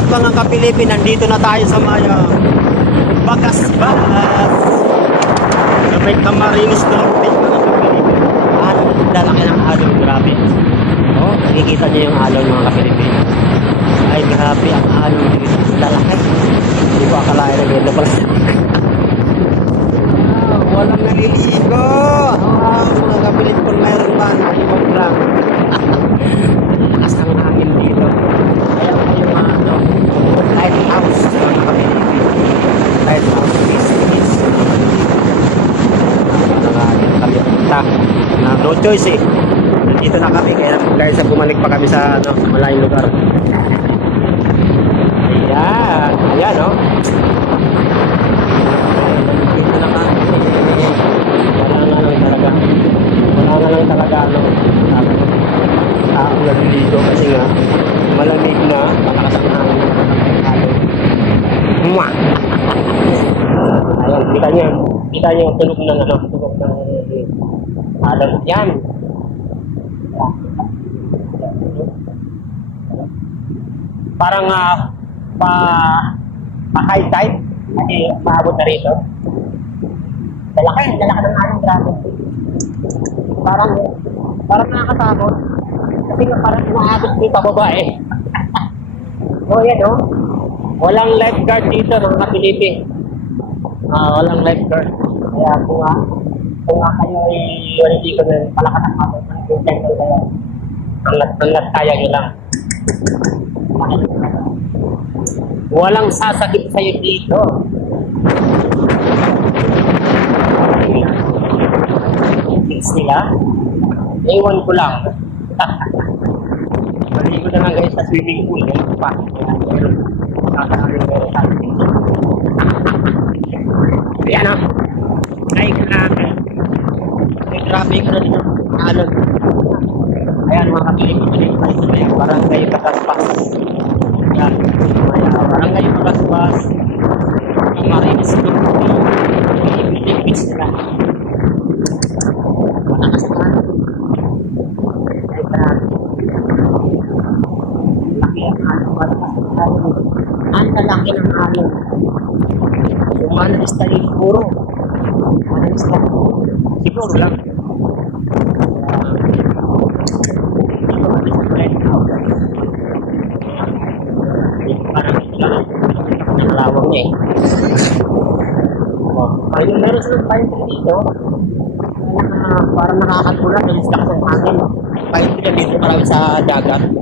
out mga ka-Pilipin, nandito na tayo sa Maya Bagasbas sa may Camarines Norte mga ka-Pilipin. Ang lalaki ng alon, grabe. Oh, nakikita niyo yung alon mga ka-Pilipin. Ay grabe ang alon dito, lalaki. Hindi ko akalain na ganda pala. Walang naliligo. Mga ka-Pilipin, mayroon ba na ibang lang. Lakas ng hangin dito. Kaya ko yung lighthouse mga ka-Pilipin. Lighthouse business. Kami punta na no choice eh. Nandito na kami kaya sa bumalik pa kami sa malayong lugar. Ayan, ayan oh. Nandito na kami. Wala nga lang talaga tao naliligo kasi nga malamig na malakas ang hangin na ayan, kita niyo yung tunog ng alon yan. Parang pa high tide kasi maabot na rito. Lalaki ng alon, grabe. Parang nakakatakot kasi parang umaabot dito pababa eh. Oh yan oh, walang lifeguard dito mga Pilipin. Walang lifeguard. Kaya kung kayo ay hindi ko na palakas ang mga intention kayo. Ang kaya nyo lang. Walang sasakit sa'yo dito. Fix nila. Ewan ko lang. Maligo na lang guys sa swimming pool. Ganun pa. Ayan o. Ay grabe. Ay grabe ka na dito. Alon. Ayan mga Pilipin. Barangay Bagasbas. Ayan. Barangay Bagasbas. Camarines Norte. Pilipins nila. Malakas na. Ay grabe. Laki ang alon. Ang lalaki ng alon. Manalis tayo siguro. Manalis tayo. Siguro lang. Parang ito lang. Nalawang niya eh. Ayun, meron silang pine tree dito. Parang nakakatulad. Yung stock ng hangin. Pine tree dito marami sa dagat.